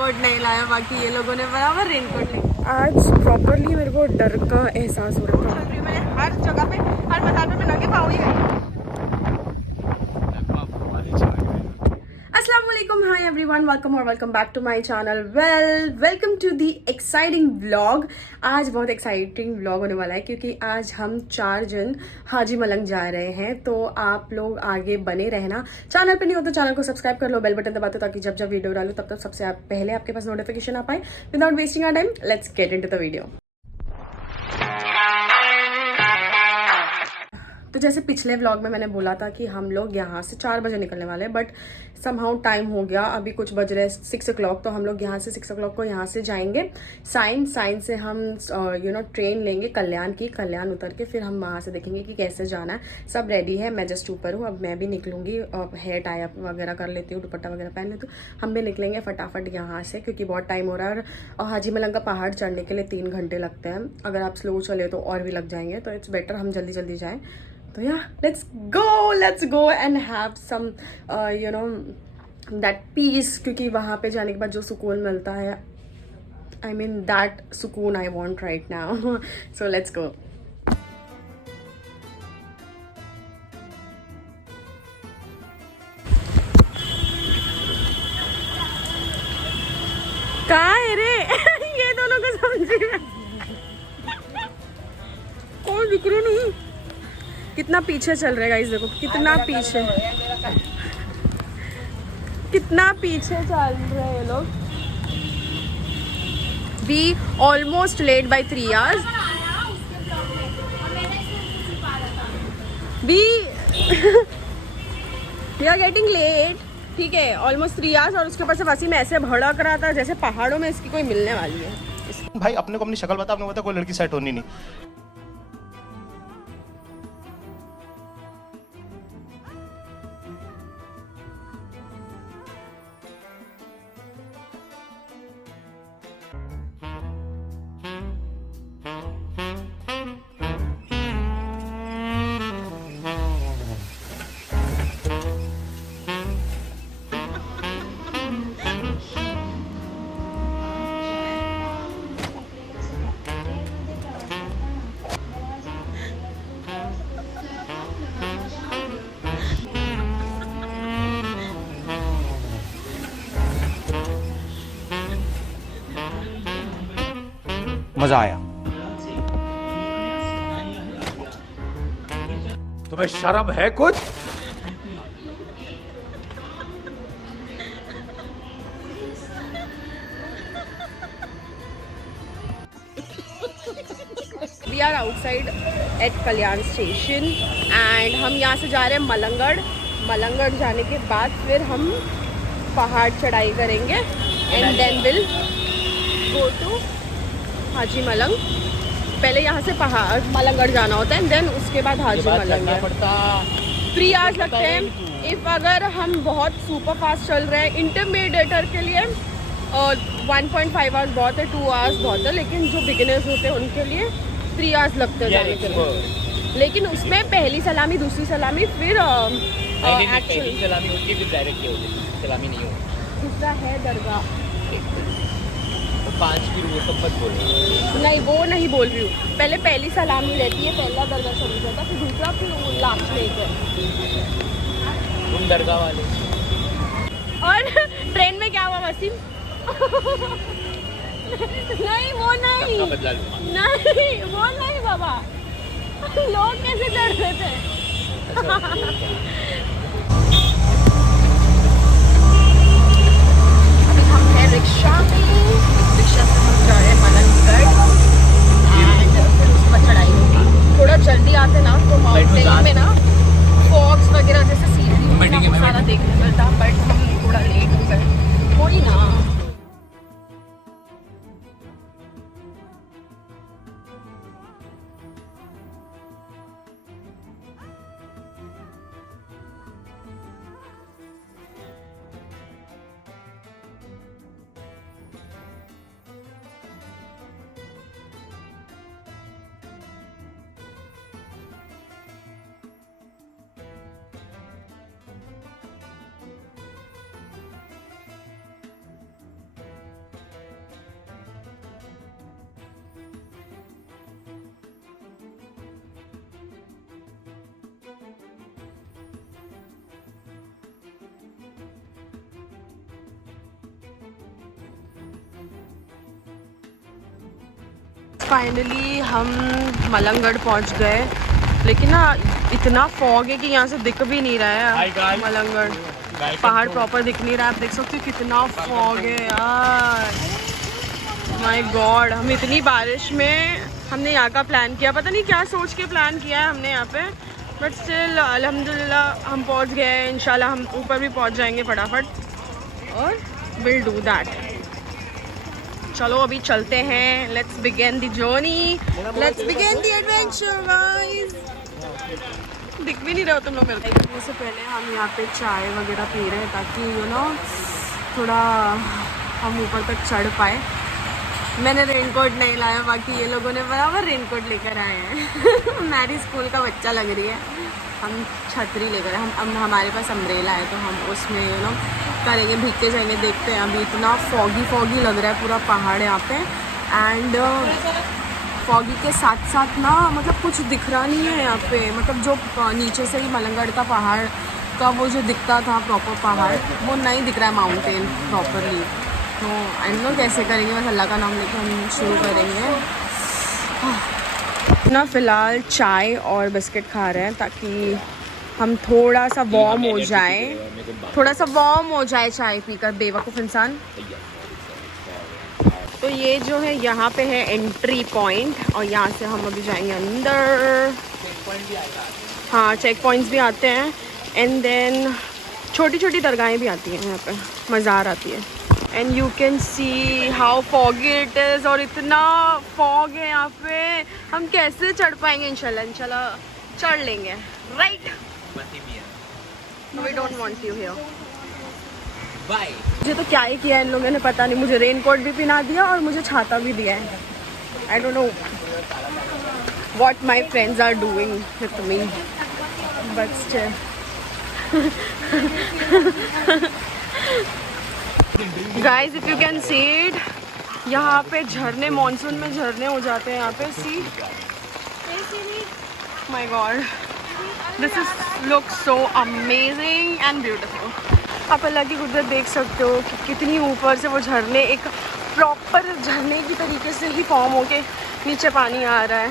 Raincoat नहीं लाया, बाकी ये लोगों ने बराबर रेनकोट लिया। आज प्रॉपरली मेरे को डर का एहसास हो रहा था। मैंने हर जगह पे, हर मैदान में नंगे पाँव ही गई। अस्सलाम वालेकुम, hi everyone, welcome back to my channel. Welcome to the exciting vlog. आज बहुत एक्साइटिंग व्लॉग होने वाला है क्योंकि आज हम 4 जन हाजी मलंग जा रहे हैं। तो आप लोग आगे बने रहना। चैनल पे नहीं हो तो चैनल को सब्सक्राइब कर लो, बेल बटन दबा दो ताकि जब जब वीडियो डालो तब सबसे पहले आपके पास नोटिफिकेशन आ पाए। Without wasting our time, let's get into the video. तो जैसे पिछले व्लॉग में मैंने बोला था कि हम लोग यहाँ से 4 बजे निकलने वाले हैं, बट समहाउ टाइम हो गया, अभी कुछ बज रहे 6 o'clock। तो हम लोग यहाँ से 6 o'clock को यहाँ से जाएंगे साइन से हम ट्रेन लेंगे कल्याण उतर के फिर हम वहाँ से देखेंगे कि कैसे जाना है। सब रेडी है, मैं जस्ट ऊपर हूँ, अब मैं भी निकलूंगी, हेयर टाई अप वगैरह कर लेती हूँ, दुपट्टा वगैरह पहन लेती हूँ। हम भी निकलेंगे फटाफट यहाँ से क्योंकि बहुत टाइम हो रहा है और हाजी मलंग का पहाड़ चढ़ने के लिए 3 घंटे लगते हैं। अगर आप स्लो चले तो और भी लग जाएंगे, तो इट्स बेटर हम जल्दी जल्दी जाएँ। तो या let's go and have some that peace, क्योंकि वहाँ पे जाने के बाद जो सुकून मिलता है, आई मीन दैट सुकून I want right now. So let's go. कहाँ है रे? ये दोनों को समझी में कोई दिख रही नहीं। कितना पीछे चल रहा है गाइस, देखो कितना पीछे चल रहे हैं ये लोग। We almost late by 3 hours। We are getting late, ठीक है, ऑलमोस्ट 3 hours। और उसके ऊपर से वसीम ऐसे भड़क रहा था जैसे पहाड़ों में इसकी कोई मिलने वाली है। भाई अपने को अपनी शक्ल बता, अपने को बता कोई लड़की सेट होनी नहीं। मजा आया। तुम्हें शर्म है कुछ? We are outside at Kalyan station and हम यहाँ से जा रहे हैं मलंगड़ जाने के बाद फिर हम पहाड़ चढ़ाई करेंगे and then will go to Haji Malang. पहले यहाँ से पहाड़ मलंगड़ जाना होता है देन उसके बाद हाजी मलंग है। 3 hours लगते हैं। इफ अगर हम बहुत सुपर फास्ट चल रहे हैं इंटरमीडिएटर के लिए 1.5 hours बहुत है, 2 hours बहुत है, लेकिन जो बिगिनर्स होते हैं उनके लिए 3 hours लगते हैं जाने के लिए। लेकिन उसमें पहली सलामी, दूसरी सलामी, फिर पहली सलामी होती है, फिर डायरेक्ट सलामी नहीं होती। दूसरा है दरगाह। 5 की वो सब मत बोलो। नहीं, वो नहीं बोल रही हूँ। पहले पहली सलामी रहती है, पहला दरगाह शुरू होता है, फिर दूसरा, फिर वो लास्ट में है। तुम दरगाह वाले। और ट्रेन में क्या हुआ वसीम? नहीं वो नहीं, बदला लूंगा। नहीं वो नहीं बाबा, लोग कैसे चढ़ रहे थे? अभी हम हैं रिक्शा से हम जा रहे हैं मलंगगढ़ एंड फिर उसके बाद चढ़ाई होगी। थोड़ा जल्दी आते ना तो माउंटेन में ना फॉग्स वगैरह जैसे सीनरी सारा देखने मिलता, बट हम थोड़ा लेट हो गए। कोई ना, फाइनली हम मलंगगढ़ पहुंच गए, लेकिन ना इतना फॉग है कि यहाँ से दिख भी नहीं रहा है। मलंगगढ़ पहाड़ प्रॉपर दिख नहीं रहा है। आप देख सकते हो कितना फॉग है यार, माय गॉड। हम इतनी बारिश में हमने यहाँ का प्लान किया, पता नहीं क्या सोच के प्लान किया है हमने यहाँ पे, बट स्टिल अल्हम्दुलिल्लाह हम पहुँच गए। इंशाल्लाह हम ऊपर भी पहुँच जाएंगे फटाफट और विल डू दैट। चलो अभी चलते हैं, let's begin the journey, let's begin the adventure guys. दिख भी नहीं रहे हो तुम लोग मेरे को। देखने से पहले हम यहाँ पे चाय वगैरह पी रहे हैं ताकि यू नो थोड़ा हम ऊपर तक चढ़ पाए। मैंने रेनकोट नहीं लाया, बाकी ये लोगों ने बराबर रेनकोट लेकर आए हैं। मेरी स्कूल का बच्चा लग रही है। हम छतरी लेकर हम हमारे पास अम्ब्रेला है तो हम उसमें यू नो करेंगे, भीगते जाएंगे। देखते हैं, अभी इतना फॉगी लग रहा है पूरा पहाड़ यहाँ पे। एंड फॉगी के साथ साथ ना मतलब कुछ दिख रहा नहीं है यहाँ पे, मतलब जो नीचे से ही मलंगगढ़ का पहाड़ का वो जो दिखता था प्रॉपर पहाड़, वो नहीं दिख रहा है माउंटेन प्रॉपरली। तो आई नो कैसे करेंगे, बस अल्लाह का नाम लेके हम शुरू करेंगे ना। फ़िलहाल चाय और बिस्किट खा रहे हैं ताकि हम थोड़ा सा वार्म हो जाए, थोड़ा सा वार्म हो जाए चाय पीकर, बेवकूफ़ इंसान। तो ये जो है यहाँ पे है एंट्री पॉइंट और यहाँ से हम अभी जाएंगे अंदर। हाँ, चेक पॉइंट्स भी आते हैं एंड देन छोटी छोटी दरगाहें भी आती हैं यहाँ पे, मज़ार आती है। And you can see how foggy it is, और इतना फॉग है यहाँ पे, हम कैसे चढ़ पाएंगे? इंशाल्लाह चढ़ लेंगे, right? We don't want you here. Bye. मुझे तो क्या ही किया है इन लोगों ने पता नहीं। मुझे रेनकोट भी पहना दिया और मुझे छाता भी दिया है। I don't know what my friends are doing with me, but still. Guys if you can see it, यहाँ पे झरने, मॉनसून में झरने हो जाते हैं यहाँ पे। See my God, this is look so amazing and beautiful. आप अल्लाह की कुदरत देख सकते हो कि कितनी ऊपर से वो झरने एक प्रॉपर झरने की तरीके से ही फॉर्म होके नीचे पानी आ रहा है।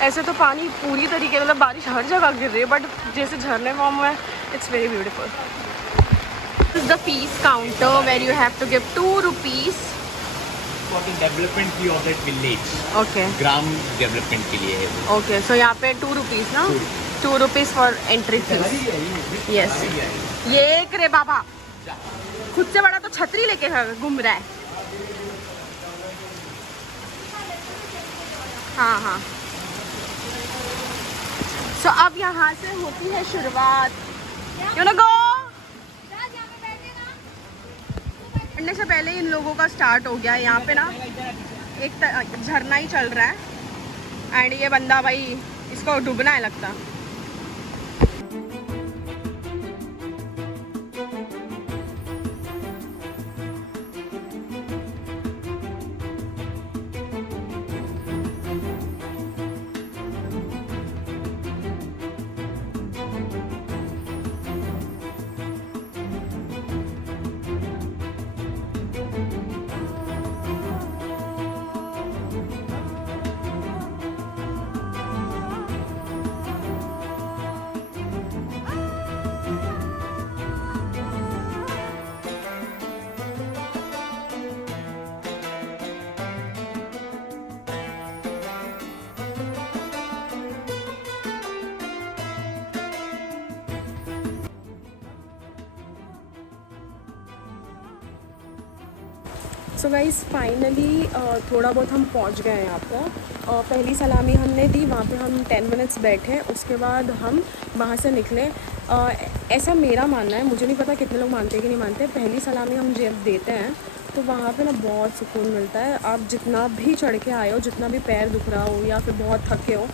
ऐसे तो पानी पूरी तरीके, मतलब बारिश हर जगह गिर रही है, बट जैसे झरने फॉर्म हुआ है, it's very beautiful. This is the fees counter where you have to give 2 rupees for the development fee of that village. Okay, ग्राम डेवलपमेंट के लिए है। ओके, सो यहाँ पे 2 रुपीज़ ना, 2 rupees for entry fees. Yes, ये एक रे बाबा खुद से बड़ा तो छतरी लेके घूम रहा है। हाँ हाँ, सो अब यहाँ से होती है शुरुआत। यू नो गो, पढ़ने से पहले इन लोगों का स्टार्ट हो गया। यहाँ पे ना एक झरना ही चल रहा है एंड ये बंदा भाई इसको डूबना है लगता। सो गाइस फाइनली थोड़ा बहुत हम पहुंच गए हैं यहाँ पर। पहली सलामी हमने दी, वहाँ पे हम 10 मिनट्स बैठे, उसके बाद हम वहाँ से निकले। ऐसा मेरा मानना है, मुझे नहीं पता कितने लोग मानते हैं कि नहीं मानते। पहली सलामी हम जब देते हैं तो वहाँ पे ना बहुत सुकून मिलता है। आप जितना भी चढ़ के आए हो, जितना भी पैर दुख रहा हो या फिर बहुत थके हो,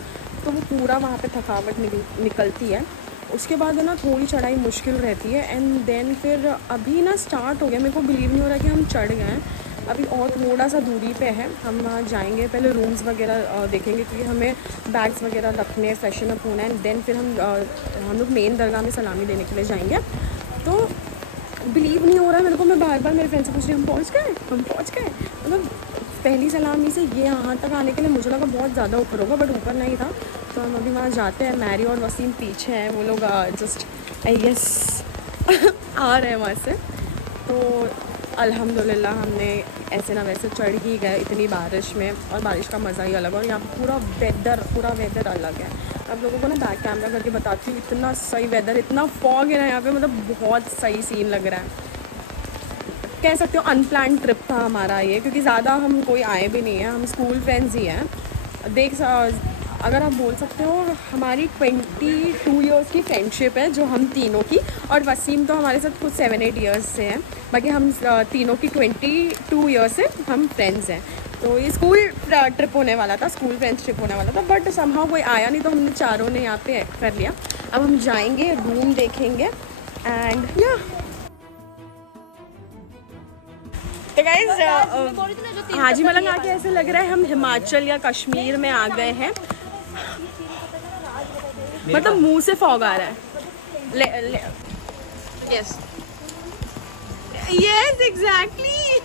तो वो पूरा वहाँ पे थकावट निकलती है। उसके बाद ना थोड़ी चढ़ाई मुश्किल रहती है एंड देन फिर अभी ना स्टार्ट हो गया। मेरे को बिलीव नहीं हो रहा कि हम चढ़ गए हैं। अभी और थोड़ा सा दूरी पे है, हम वहाँ जाएंगे। पहले रूम्स वगैरह देखेंगे क्योंकि हमें बैग्स वगैरह रखने, फ्रेशन अप होना है एंड देन फिर हम लोग मेन दरगाह में सलामी देने के लिए जाएंगे। तो बिलीव नहीं हो रहा है मेरे को। मैं बार बार मेरे फ्रेंड से पूछ रही हूँ हम पहुँच गए, मतलब पहली सलामी से ये यहाँ तक आने के लिए मुझे लगा बहुत ज़्यादा ऊपर होगा, बट ऊपर नहीं था। तो हम अभी वहाँ जाते हैं। मैरी और वसीम पीछे हैं, वो लोग जस्ट आई गेस आ रहे हैं वहाँ से। तो अल्हम्दुलिल्लाह हमने ऐसे ना वैसे चढ़ ही गए इतनी बारिश में, और बारिश का मज़ा ही अलग है। और यहाँ पर पूरा वेदर अलग है। आप लोगों को ना बैक कैमरा करके बताती हूँ, इतना सही वेदर, इतना फॉग है ना यहाँ पे, मतलब बहुत सही सीन लग रहा है। कह सकते हो अनप्लान ट्रिप था हमारा ये, क्योंकि ज़्यादा हम कोई आए भी नहीं हैं, हम स्कूल फ्रेंड्स ही हैं। अगर आप बोल सकते हो हमारी 22 ईयर्स की फ्रेंडशिप है जो हम तीनों की, और वसीम तो हमारे साथ कुछ 7-8 ईयर्स से हैं। बाकी हम तीनों की 22 ईयर्स से हम फ्रेंड्स हैं। तो ये स्कूल ट्रिप होने वाला था, स्कूल फ्रेंड्स ट्रिप होने वाला था, बट समहाउ कोई आया नहीं, तो हमने चारों ने यहाँ पे कर लिया। अब हम जाएंगे, रूम देखेंगे एंड या तो गाइस हाजी मलंग आके ऐसे लग रहा है हम हिमाचल या कश्मीर में आ गए हैं। मतलब मुंह से फॉग आ रहा है। यस एग्जैक्टली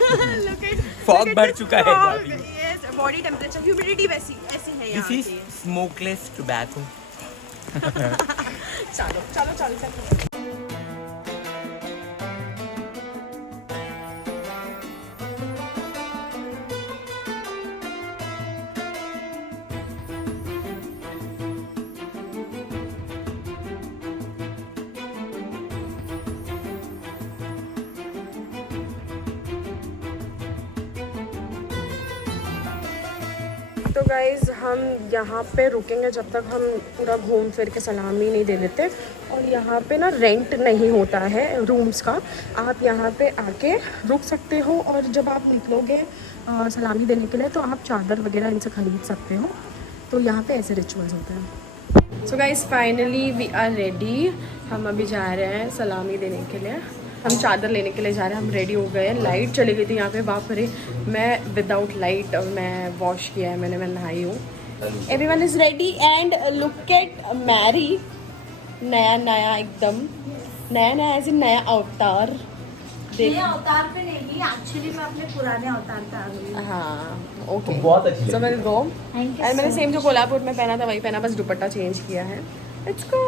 फॉग बढ़ चुका है अभी। यस, बॉडी टेम्परेचर, ह्यूमिडिटी वैसी ऐसी है यहाँ दिस की। Is smokeless tobacco. चलो। तो गाइज़ हम यहाँ पे रुकेंगे जब तक हम पूरा घूम फिर के सलामी नहीं दे देते। और यहाँ पे ना रेंट नहीं होता है रूम्स का, आप यहाँ पे आके रुक सकते हो, और जब आप निकलोगे सलामी देने के लिए तो आप चादर वगैरह इनसे ख़रीद सकते हो। तो यहाँ पे ऐसे रिचुअल्स होते हैं। So guys finally we are ready. हम अभी जा रहे हैं सलामी देने के लिए, हम चादर लेने के लिए जा रहे हैं। हम रेडी हो गए हैं। लाइट चली गई थी यहाँ पे, बाप रे। मैं विदाउट लाइट मैं वॉश किया है मैंने, मैं नहाई हूँ। Everyone is ready and look at Mary, नया एकदम नया ऐसे नया अवतार। नया अवतार पे नहीं, एक्चुअली मैं अपने पुराने अवतार पे आ गई। हाँ ओके, बहुत अच्छी so will go. Thank you and मैंने so सेम जो कोल्हापुर में पहना था वही पहना, बस दुपट्टा चेंज किया है। Let's go.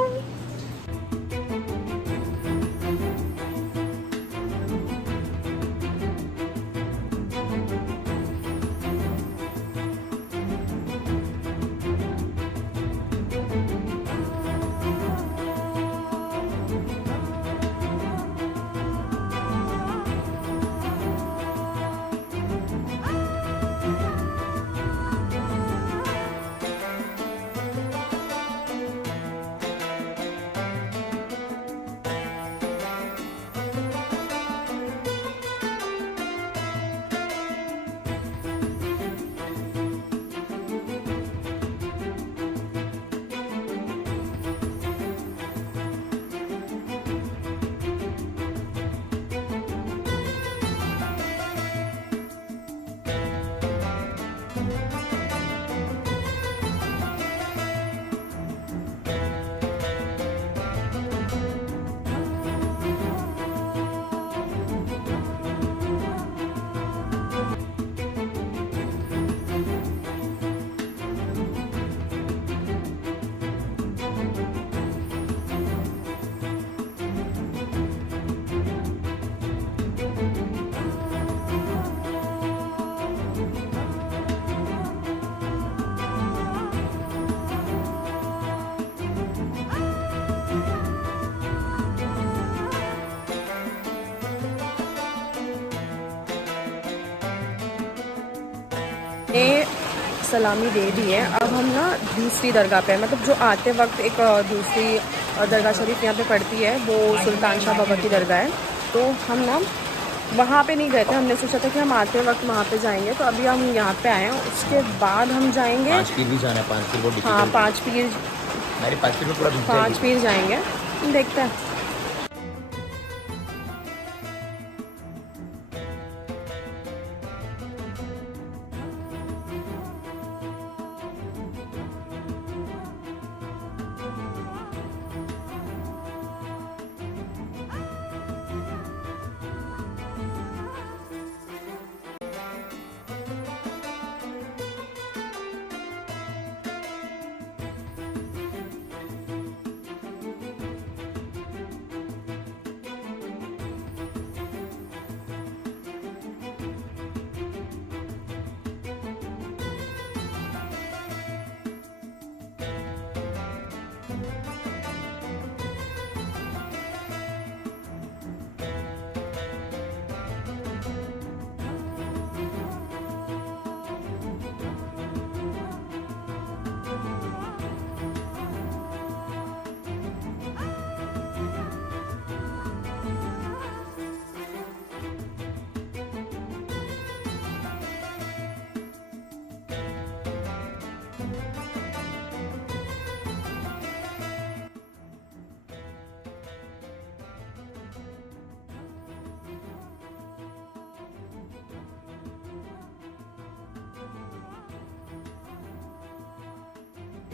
ये सलामी दे दी है। अब हम ना दूसरी दरगाह पे, मतलब जो आते वक्त एक दूसरी दरगाह शरीफ यहाँ पे पड़ती है, वो सुल्तान शाह बाबा की दरगाह है। तो हम ना वहाँ पे नहीं गए थे, हमने सोचा था कि हम आते वक्त वहाँ पे जाएंगे। तो अभी हम यहाँ पे आए हैं, उसके बाद हम जाएंगे 5 पीर भी जाना है। 5 पीर वो हाँ 5 पीर, मेरी 5 पीर में पूरा भीग 5 पीर जाएंगे, देखते हैं।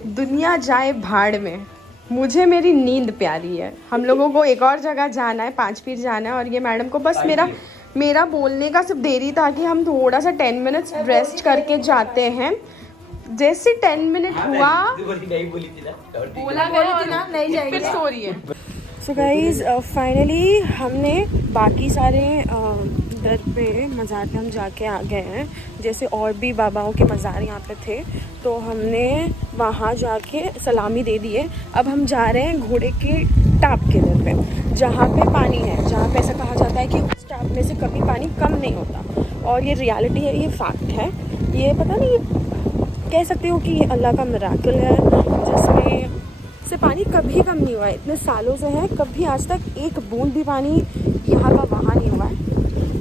दुनिया जाए भाड़ में, मुझे मेरी नींद प्यारी है। हम लोगों को एक और जगह जाना है, 5 पीर जाना है, और ये मैडम को बस मेरा बोलने का सिर्फ देरी था कि हम थोड़ा सा 10 मिनट्स रेस्ट करके जाते हैं। जैसे 10 मिनट हुआ बोला गया ना नहीं जाएंगे, फिर सो रही है। सो गाइज फाइनली हमने बाकी सारे दर पे मज़ार पे हम जाके आ गए हैं। जैसे और भी बाबाओं के मज़ार यहाँ पे थे, तो हमने वहाँ जाके सलामी दे दी है। अब हम जा रहे हैं घोड़े के टाप के दर पे, जहाँ पे पानी है, जहाँ पे ऐसा कहा जाता है कि उस टाप में से कभी पानी कम नहीं होता। और ये रियलिटी है, ये फैक्ट है। ये पता नहीं, कह सकते हो कि ये अल्लाह का मिराकल है, जिसमें से पानी कभी कम नहीं हुआ है। इतने सालों से है, कभी आज तक एक बूंद भी पानी यहाँ का वहाँ नहीं हुआ है।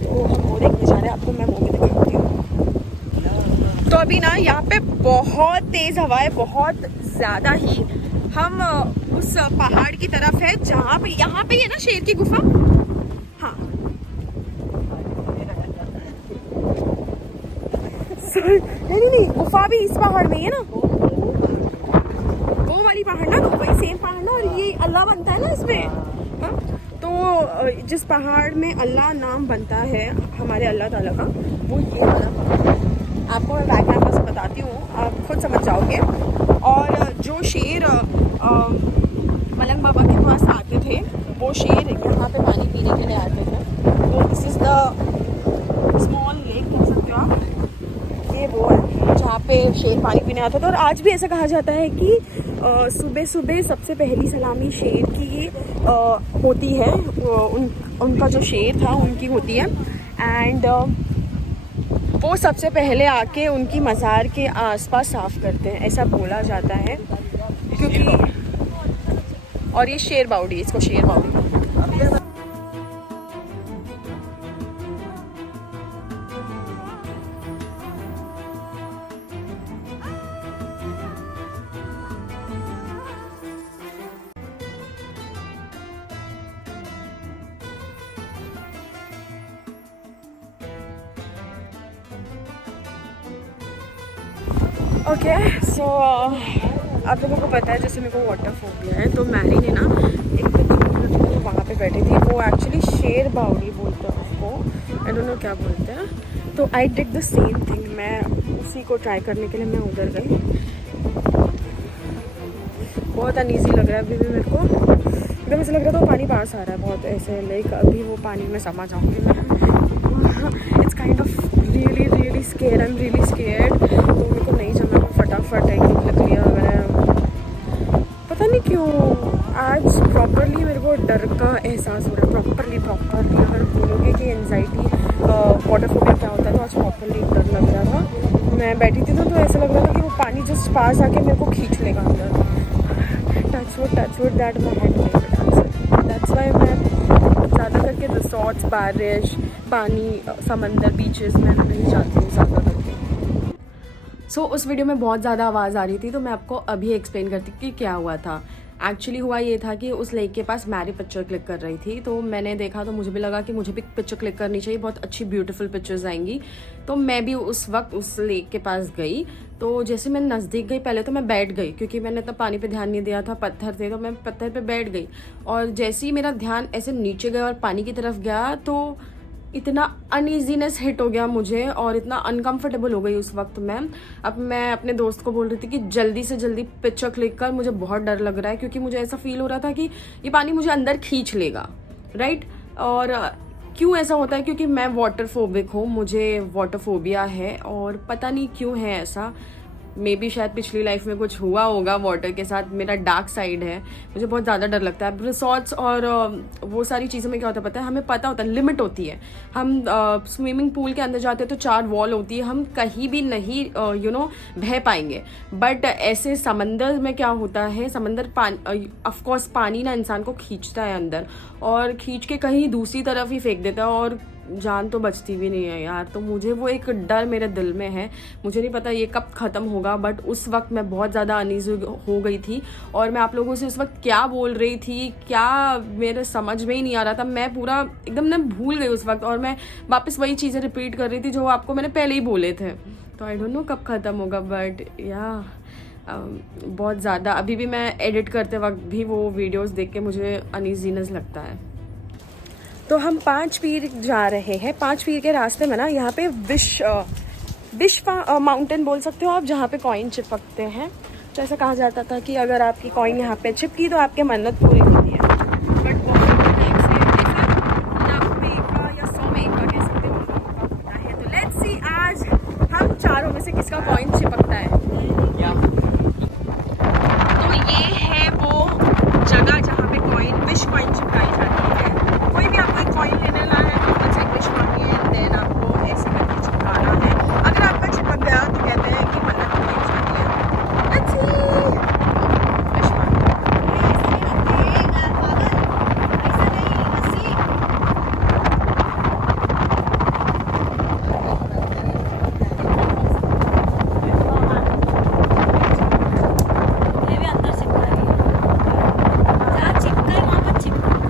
तो हम वो देखने जा रहे हैं, आपको मैं वो भी दिखाती हूँ। तो अभी ना यहाँ पे बहुत तेज़ हवा है, बहुत ज़्यादा ही। हम उस पहाड़ की तरफ है जहाँ पे, यहाँ पे है ना शेर की गुफा। हाँ नहीं, गुफा भी इस पहाड़ में ही है ना, वो वाली पहाड़ ना, वही सेम पहाड़ ना, और ये अल्लाह बनता है ना इसमें। हाँ, तो जिस पहाड़ में अल्लाह नाम बनता है हमारे अल्लाह ताला का, वो ये वाला पहाड़ है। आपको मैं बैक कैमरा से बताती हूँ, आप खुद समझ जाओगे। और जो शेर मलंग बाबा के पास आते थे, वो शेर यहाँ पे पानी पीने के लिए आते थे। तो this is the small lake, कह सकते हो आप। ये वो है जहाँ पे शेर पानी पीने आता था। और आज भी ऐसा कहा जाता है कि सुबह सुबह सबसे पहली सलामी शेर की होती है, उनका जो शेर था उनकी होती है। एंड वो सबसे पहले आके उनकी मज़ार के आसपास साफ़ करते हैं, ऐसा बोला जाता है। क्योंकि और ये शेर बाउडी, इसको शेर बाउडी। ओके सो आप लोगों को पता है, जैसे मेरे को वाटर फोबिया है, तो मैरी ने ना एक बच्ची वहाँ पे बैठी थी, वो एक्चुअली शेर बाउडी बोलते हैं उसको, आई डोंट नो क्या बोलते हैं। तो I did the same thing, मैं उसी को ट्राई करने के लिए मैं उधर गई। बहुत अनईजी लग रहा है अभी भी मेरे को, एकदम ऐसा लग रहा था वो पानी पास आ रहा है बहुत ऐसे, लाइक अभी वो पानी में समा जाऊँगी मैं। It's kind of really square, I am really scared. तो मेरे को नहीं जमा, मैं फटाफट एक लकड़ियाँ वगैरह, पता नहीं क्यों आज प्रॉपरली मेरे को डर का एहसास हो रहा है। प्रॉपरली अगर बोलोगे कि एंजाइटी वाटर फोबिया क्या होता है, तो आज प्रॉपरली डर लग रहा था। मैं बैठी थी तो ऐसा लग रहा था कि वो पानी जस्ट पास आके मेरे को खींच लेगा अंदर। Touch wood that my hand that's why मैं ज़्यादा करके रिसोर्ट्स, बारिश, पानी, समंदर, बीचेस में नहीं जाती हूँ ज़्यादा करके। सो उस वीडियो में बहुत ज़्यादा आवाज़ आ रही थी, तो मैं आपको अभी एक्सप्लेन करती कि क्या हुआ था। एक्चुअली हुआ ये था कि उस लेक के पास मैरी पिक्चर क्लिक कर रही थी, तो मैंने देखा तो मुझे भी लगा कि मुझे भी पिक्चर क्लिक करनी चाहिए, बहुत अच्छी ब्यूटीफुल पिक्चर्स आएंगी। तो मैं भी उस वक्त उस लेक के पास गई। तो जैसे मैं नज़दीक गई, पहले तो मैं बैठ गई क्योंकि मैंने इतना पानी पे ध्यान नहीं दिया था, पत्थर थे तो मैं पत्थर पे बैठ गई। और जैसे ही मेरा ध्यान ऐसे नीचे गया और पानी की तरफ गया, तो इतना अनईजीनेस हिट हो गया मुझे और इतना अनकंफर्टेबल हो गई उस वक्त मैं। अब मैं अपने दोस्त को बोल रही थी कि जल्दी से जल्दी पिक्चर क्लिक कर, मुझे बहुत डर लग रहा है, क्योंकि मुझे ऐसा फील हो रहा था कि ये पानी मुझे अंदर खींच लेगा, राइट। और क्यों ऐसा होता है, क्योंकि मैं वाटर फोबिक हूँ, मुझे वाटर फोबिया है, और पता नहीं क्यों है ऐसा। मे बी शायद पिछली लाइफ में कुछ हुआ होगा वाटर के साथ, मेरा डार्क साइड है, मुझे बहुत ज़्यादा डर लगता है। रिसोर्ट्स और वो सारी चीज़ों में क्या होता है पता है, हमें पता होता है लिमिट होती है। हम स्विमिंग पूल के अंदर जाते हैं तो 4 वॉल होती है, हम कहीं भी नहीं बह पाएंगे। बट ऐसे समंदर में क्या होता है, समंदर पानी, ऑफकोर्स पानी ना इंसान को खींचता है अंदर, और खींच के कहीं दूसरी तरफ ही फेंक देता है, और जान तो बचती भी नहीं है यार। तो मुझे वो एक डर मेरे दिल में है, मुझे नहीं पता ये कब ख़त्म होगा, बट उस वक्त मैं बहुत ज़्यादा अनईज़ी हो गई थी। और मैं आप लोगों से उस वक्त क्या बोल रही थी, क्या मेरे समझ में ही नहीं आ रहा था, मैं पूरा एकदम ना भूल गई उस वक्त, और मैं वापस वही चीज़ें रिपीट कर रही थी जो आपको मैंने पहले ही बोले थे। तो आई डोंट नो कब ख़त्म होगा, बट या बहुत ज़्यादा अभी भी मैं एडिट करते वक्त भी वो वीडियोस देख के मुझे अनईजीनेस लगता है। तो हम 5 पीर जा रहे हैं। 5 पीर के रास्ते में ना यहाँ पे विश माउंटेन बोल सकते हो आप, जहाँ पे कॉइन चिपकते हैं। तो ऐसा कहा जाता था कि अगर आपकी कॉइन यहाँ पे चिपकी तो आपके मन्नत पूरी होती है। बट बहुत टाइम से ऐसा लाखों में एक का या 100 में एक का कह सकते हो होता है। तो लेट्स सी आज हम चारों में से किसका कॉइन चिपकता है। तो ये है वो जगह जहाँ पे कॉइन विश कॉइन चिपकाई जाती है। कोई भी आपको एक कॉइन लेने ला है तो बस एक विश मांगी है, देन आपको ऐसे करके चिपकाना है। अगर आपका चिपक गया तो कहते हैं कि मन्नत पूरी हो जाती है। लेट्स सी विश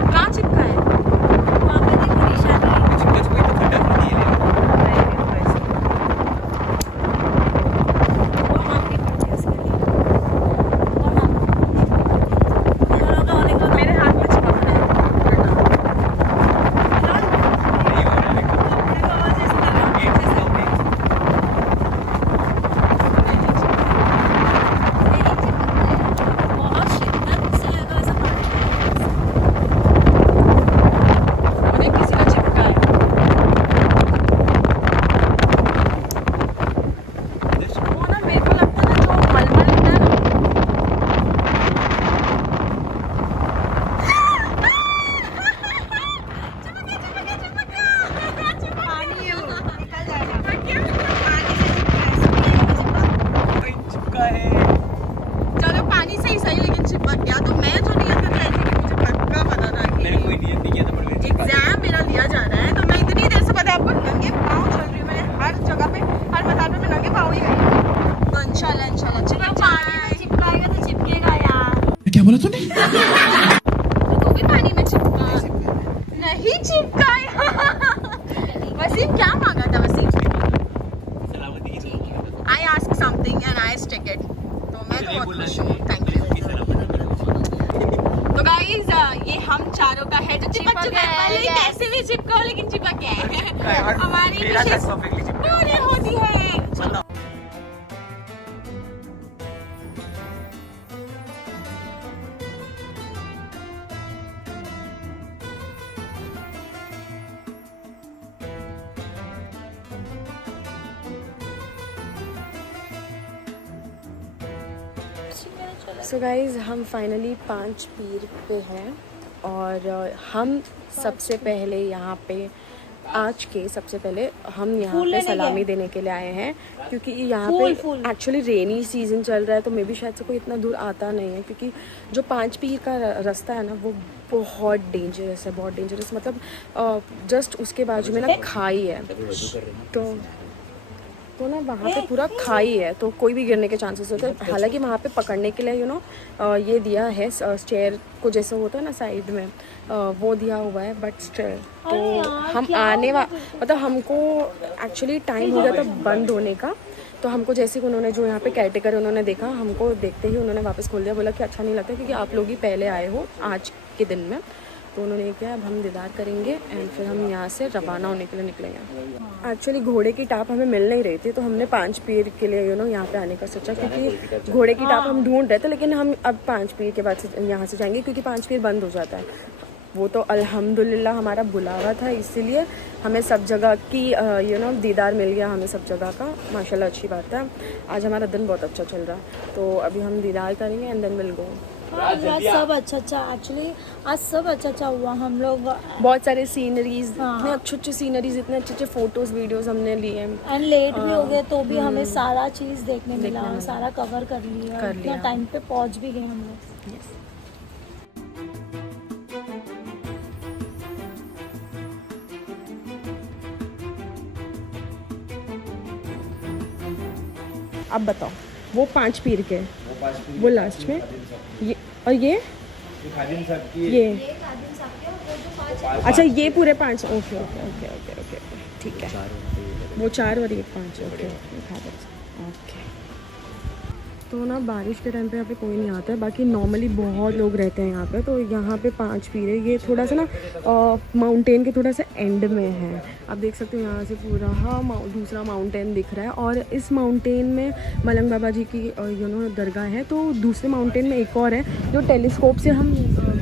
कहाँ चिपका है? मेरे हाथ में चिपक रहा है। उन्हें किसी का चिपका है। वो ना मेरे को लगता है ना जो मलमल होता है ना, चलो पानी से ही सही, लेकिन चिपक गया। तो मैं जो नियत करके आई थी कि मुझे पक्का पता था कि एग्जाम मेरा लिया जा रहा है। तो मैं इतनी देर से पता है आपको नंगे पाँव चल रही हूँ। मैंने हर जगह पे हर मैदान में नंगे पाँव ही गई हूँ। तो इंशाल्लाह चिपक जाए। चिपकाएगा तो चिपकेगा यार। तो भी पानी में चिपका नहीं चिपका वसीम क्या मांगा था Wasim? I ask something and I stick it. तो मैं तो बहुत खुश हूँ, थैंक यू। तो गाइस ये हम चारों का है जो चिपक चुका है। भले कैसे भी चिपका हो लेकिन चिपक गया है। हमारी विशेष पूरी होती है। सो गाइज हम फाइनली 5 पीर पे हैं और हम सबसे पहले यहाँ पे सबसे पहले हम यहाँ पे सलामी देने के लिए आए हैं, क्योंकि यहाँ पे एक्चुअली रेनी सीजन चल रहा है। तो मे भी शायद से कोई इतना दूर आता नहीं है, क्योंकि जो 5 पीर का रास्ता है ना वो बहुत डेंजरस है, बहुत डेंजरस। मतलब जस्ट उसके बाजू में ना खाई है, तो ना वहाँ पे पूरा खाई है, तो कोई भी गिरने के चांसेस होते हैं। हालांकि वहाँ पे पकड़ने के लिए ये दिया है स्टेयर को, जैसे होता है ना साइड में, वो दिया हुआ है। बट स्टिल तो हम मतलब हमको एक्चुअली टाइम हो गया था बंद होने का। तो हमको जैसे कि उन्होंने जो यहाँ पे केयरटेकर उन्होंने देखा, हमको देखते ही उन्होंने वापस खोल दिया। बोला कि अच्छा नहीं लगता क्योंकि आप लोग ही पहले आए हो आज के दिन में। तो उन्होंने ये किया, अब हम दीदार करेंगे एंड फिर हम यहाँ से रवाना होने के लिए निकलेंगे। एक्चुअली घोड़े की टाप हमें मिल नहीं रही थी, तो हमने 5 पीर के लिए यहाँ पे आने का सोचा, क्योंकि घोड़े की टाप हम ढूंढ रहे थे। लेकिन हम अब 5 पीर के बाद से यहाँ से जाएंगे, क्योंकि 5 पीर बंद हो जाता है। वो तो अल्हम्दुलिल्लाह हमारा बुलावा था, इसीलिए हमें सब जगह की दीदार मिल गया हमें सब जगह का। माशाल्लाह अच्छी बात है। आज हमारा दिन बहुत अच्छा चल रहा है। तो अभी हम दीदार करेंगे एंड देन विल गो। आज सब अच्छा एक्चुअली आज सब अच्छा हुआ। हम लोग बहुत सारे सीनरीज, इतने अच्छे सीनरीज, इतने अच्छे फोटोज वीडियोस हमने लिए एंड लेट भी हो गए तो भी हमें सारा चीज़ देखने मिला, सारा कवर कर लिया। टाइम पे पहुंच भी गए हम लोग। अब बताओ, वो 5 पीर के, वो लास्ट में ये, और ये अच्छा ये पूरे 5। Okay okay okay okay okay ठीक है। वो 4 और ये 5। Okay okay. तो ना बारिश के टाइम पे यहाँ पे कोई नहीं आता है, बाकी नॉर्मली बहुत लोग रहते हैं यहाँ पे। तो यहाँ पे 5 पीर है, ये थोड़ा सा ना माउंटेन के थोड़ा सा एंड में है। आप देख सकते हो यहाँ से पूरा दूसरा माउंटेन दिख रहा है। और इस माउंटेन में मलंग बाबा जी की दरगाह है। तो दूसरे माउंटेन में एक और है जो टेलीस्कोप से हम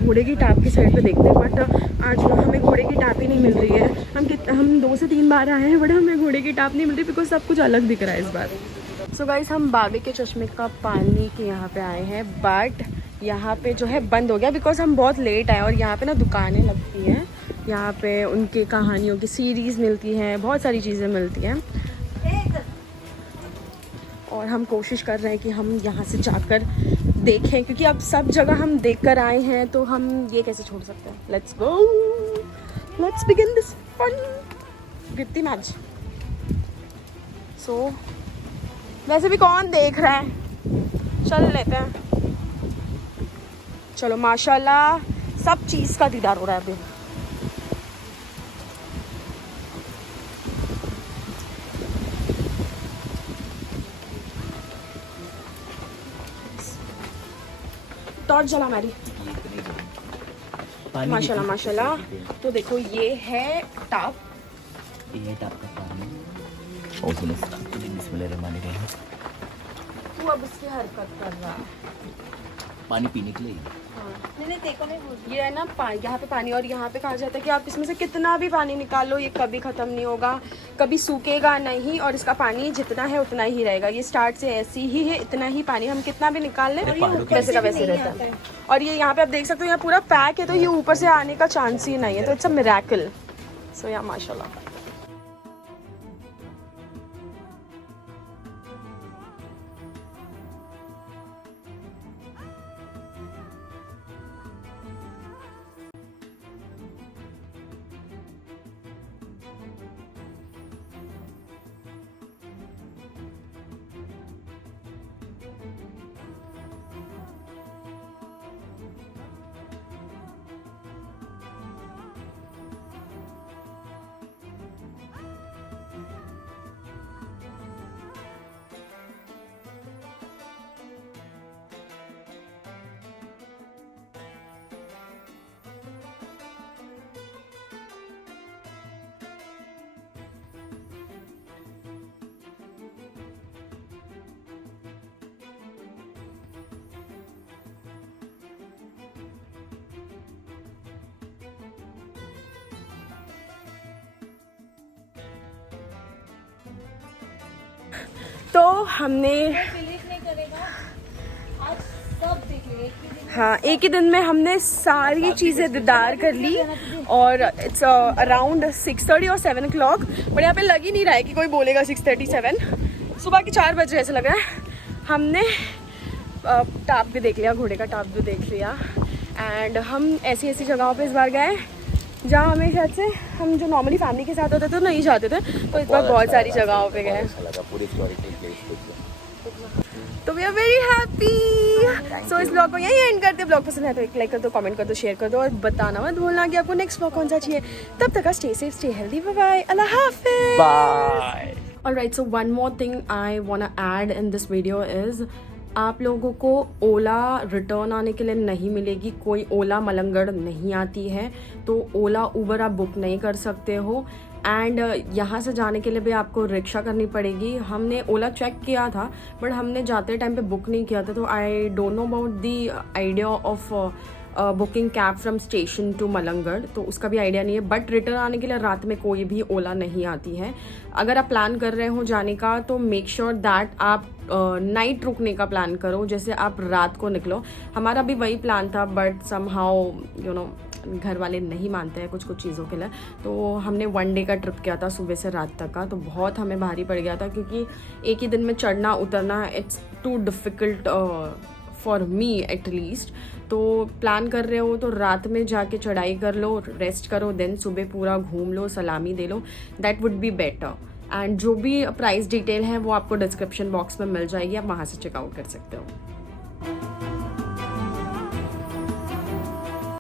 घोड़े की टाप की साइड पर देखते हैं, बट आज हमें घोड़े की टाप ही नहीं मिल रही है। हम 2 से 3 बार आए हैं, बट हमें घोड़े की टाप नहीं मिल रही बिकॉज सब कुछ अलग दिख रहा है इस बार। सो गाइस, हम बाबे के चश्मे का पानी के यहाँ पे आए हैं, बट यहाँ पे जो है बंद हो गया बिकॉज हम बहुत लेट आए। और यहाँ पे ना दुकानें लगती हैं, यहाँ पे उनके कहानियों की सीरीज़ मिलती हैं, बहुत सारी चीज़ें मिलती हैं। और हम कोशिश कर रहे हैं कि हम यहाँ से जाकर देखें, क्योंकि अब सब जगह हम देख कर आए हैं तो हम ये कैसे छोड़ सकते हैं। Let's go, let's begin this fun gifty match. So वैसे भी कौन देख रहा है, चल लेते हैं। चलो, माशाल्लाह सब चीज़ का दीदार हो रहा है अभी। टॉर्च जला हमारी, माशाल्लाह माशाल्लाह। तो देखो ये है टाप, ये टाप का पानी और बिस्मिल्लाहिर्रहमानिर्रहीम। तू अब उसकी हरकत कर रहा है। पानी पीने के लिए नहीं देखो नहीं ये है ना यहाँ पे पानी, और यहाँ पे कहा जाता है कि आप इसमें से कितना भी पानी निकालो ये कभी ख़त्म नहीं होगा, कभी सूखेगा नहीं, और इसका पानी जितना है उतना ही रहेगा। ये स्टार्ट से ऐसी ही है, इतना ही पानी हम कितना भी निकाल लें वैसे का वैसे रहता है। और ये यहाँ पे आप देख सकते हो यहाँ पूरा पैक है, तो ये ऊपर से आने का चांस ही नहीं है। तो इट्स अ मिरेकल। सो या माशाल्लाह। तो हमने बिलीव नहीं करेगा, आज सब देखे हाँ एक ही दिन में हमने सारी चीज़ें दीदार कर ली। और इट्स अराउंड 6:30 और 7 o'clock, बट यहाँ पे लग ही नहीं रहा है कि कोई बोलेगा 6:37। सुबह के 4 बज रहे ऐसा लग रहा है। हमने टाप भी देख लिया, घोड़े का टाप भी देख लिया। एंड हम ऐसी ऐसी जगहों पे इस बार गए जहाँ हमें शायद से हम जो नॉर्मली फैमिली के साथ होते थे तो नहीं जाते थे, तो इस बार बहुत सारी जगहों पे गए। तो वी आर वेरी हैप्पी। सो इस ब्लॉग को यही एंड करते हैं। ब्लॉग पसंद है तो एक लाइक कर दो, कमेंट कर दो, शेयर कर दो, और बताना मत भूलना कि आपको नेक्स्ट ब्लॉग कौन सा चाहिए। तब तक stay safe, stay healthy, bye bye, अल्लाह हाफिज़, bye. Alright, so one more thing I want to add in this video is, आप लोगों को ओला रिटर्न आने के लिए नहीं मिलेगी। कोई ओला मलंगड़ नहीं आती है, तो ओला उबर आप बुक नहीं कर सकते हो। एंड यहाँ से जाने के लिए भी आपको रिक्शा करनी पड़ेगी। हमने ओला चेक किया था, बट हमने जाते टाइम पे बुक नहीं किया था, तो I don't know about the idea of booking cab from station to Malanggad, तो उसका भी आइडिया नहीं है। बट रिटर्न आने के लिए रात में कोई भी ओला नहीं आती है। अगर आप प्लान कर रहे हो जाने का तो मेक श्योर दैट आप नाइट रुकने का प्लान करो, जैसे आप रात को निकलो। हमारा भी वही प्लान था, बट समहाउ यू नो घर वाले नहीं मानते हैं कुछ कुछ चीज़ों के लिए, तो हमने 1 डे का ट्रिप किया था सुबह से रात तक का। तो बहुत हमें भारी पड़ गया था, क्योंकि एक ही दिन में चढ़ना उतरना it's too difficult for me at least. तो प्लान कर रहे हो तो रात में जाके चढ़ाई कर लो, रेस्ट करो, देन सुबह पूरा घूम लो, सलामी दे लो, that would be better. And जो भी प्राइस डिटेल है वो आपको डिस्क्रिप्शन बॉक्स में मिल जाएगी, आप वहाँ से चेकआउट कर सकते हो।